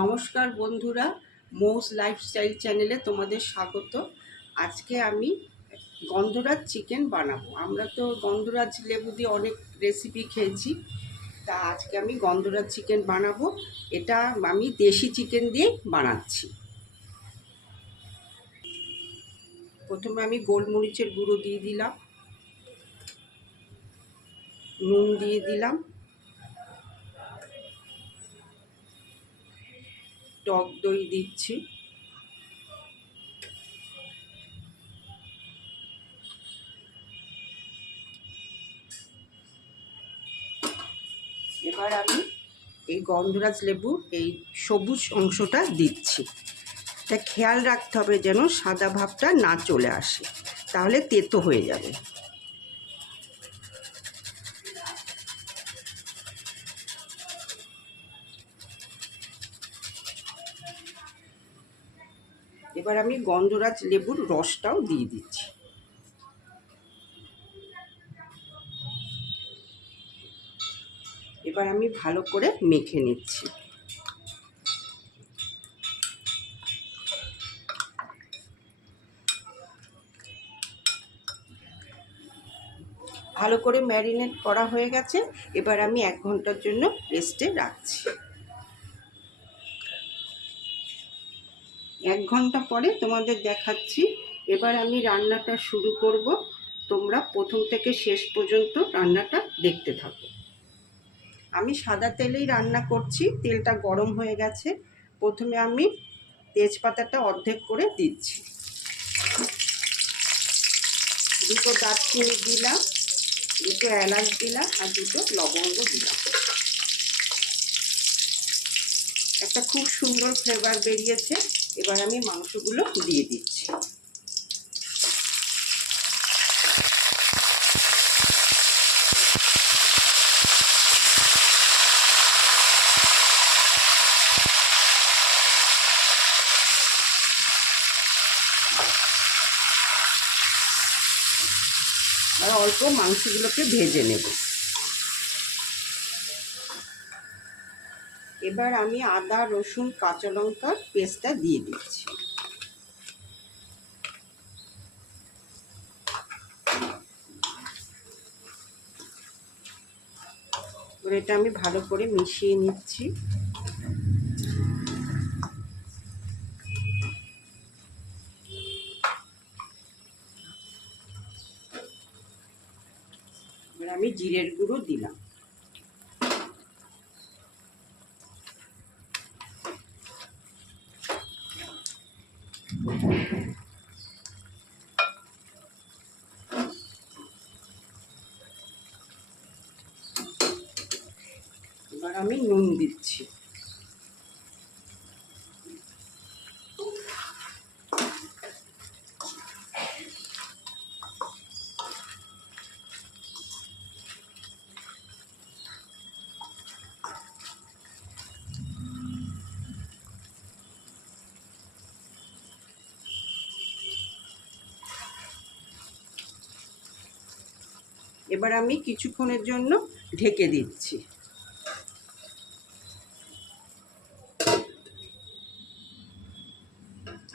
নমস্কার বন্ধুরা, মৌস লাইফস্টাইল চ্যানেলে তোমাদের স্বাগত। আজকে আমি গন্ধরাজ চিকেন বানাবো। আমরা তো গন্ধরাজ লেবু দিয়ে অনেক রেসিপি খেয়েছি, তা আজকে আমি গন্ধরাজ চিকেন বানাবো। এটা আমি দেশি চিকেন দিয়ে বানাচ্ছি। প্রথমে আমি গোলমরিচের গুঁড়ো দিয়ে দিলাম, নুন দিয়ে দিলাম, টক দই দিচ্ছি, এবার আমি এই গন্ধরাজ লেবুর এই সবুজ অংশটা দিচ্ছি। এটা খেয়াল রাখতে হবে যেন সাদা ভাবটা না চলে আসে, তাহলে তেতো হয়ে যাবে। এবার আমি গন্ধরাজ লেবুর রসটাও দিয়ে দিচ্ছি। এবার আমি ভালো করে মেখে নিচ্ছি। ভালো করে ম্যারিনেট করা হয়ে গেছে। এবার আমি 1 ঘন্টার জন্য রেস্টে রাখছি। 1 ঘন্টা পরে তোমাদের দেখাচ্ছি। এবার আমি রান্নাটা শুরু করব। তোমরা প্রথম থেকে শেষ পর্যন্ত রান্নাটা দেখতে থাকো। আমি সাদা তেলেই রান্না করছি। তেলটা গরম হয়ে গেছে। প্রথমে আমি তেজপাতাটা অর্ধেক করে দিচ্ছি, 2টো দারচিনি দিলাম, 2টো এলাচ দিলাম আর 2টো লবঙ্গ দিলাম। একটা খুব সুন্দর ফ্লেভার বেরিয়েছে। এবার আমি মাংসগুলো দিয়ে দিচ্ছি। আর অল্প মাংসগুলোকে ভেজে নেব। এবার আমি আদা, রসুন, কাঁচা লঙ্কার পেস্টটা দিয়ে দিচ্ছি। এবার এটা আমি ভালো করে মিশিয়ে নিচ্ছি। এবার আমি জিরের গুঁড়ো দিলাম। এবার আমি নুন দিচ্ছি। এবার আমি কিছুক্ষণের জন্য ঢেকে দিচ্ছি।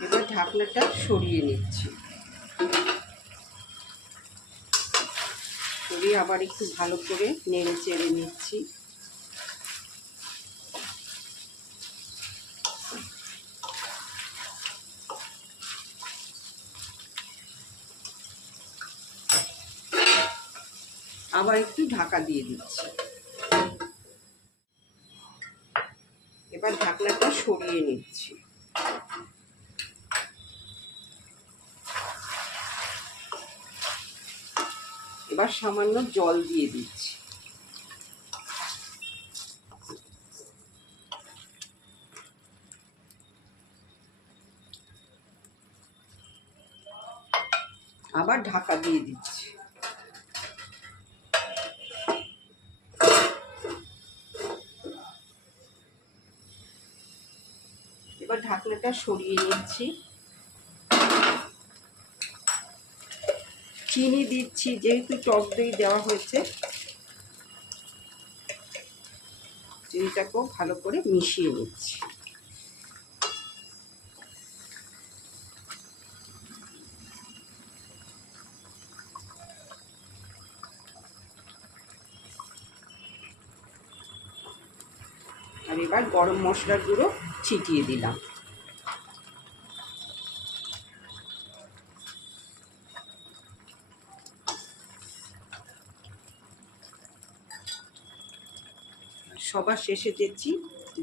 এবার ঢাকনাটা সরিয়ে নিচ্ছি। সরিয়ে আবার একটু ভালো করে নেড়ে চেড়ে নিচ্ছি। আবার একটু ঢাকা দিয়ে দিচ্ছি। এবার ঢাকনাটা সরিয়ে নিচ্ছি। এবার সামান্য জল দিয়ে দিচ্ছি। আবার ঢাকা দিয়ে দিচ্ছি। এবার ঢাকনাটা সরিয়ে নিচ্ছি। চিনি দিচ্ছি, যেহেতু টক দই দেওয়া হয়েছে। চিনিটাকেও ভালো করে মিশিয়ে নিচ্ছি। আর এবার গরম মশলার গুঁড়ো ছিটিয়ে দিলাম। সবার শেষে দিচ্ছি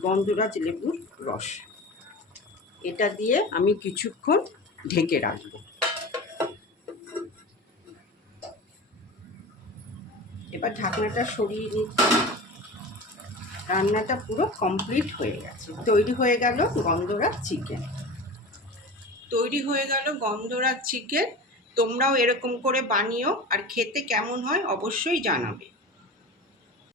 গন্ধরাজ লেবুর রস। এটা দিয়ে আমি কিছুক্ষণ ঢেকে রাখবো। এবার ঢাকনাটা সরিয়ে নিচ্ছি। রান্নাটা পুরো কমপ্লিট হয়ে গেছে। তৈরি হয়ে গেল গন্ধরাজ চিকেন। তৈরি হয়ে গেল গন্ধরাজ চিকেন। তোমরাও এরকম করে বানিও, আর খেতে কেমন হয় অবশ্যই জানাবে।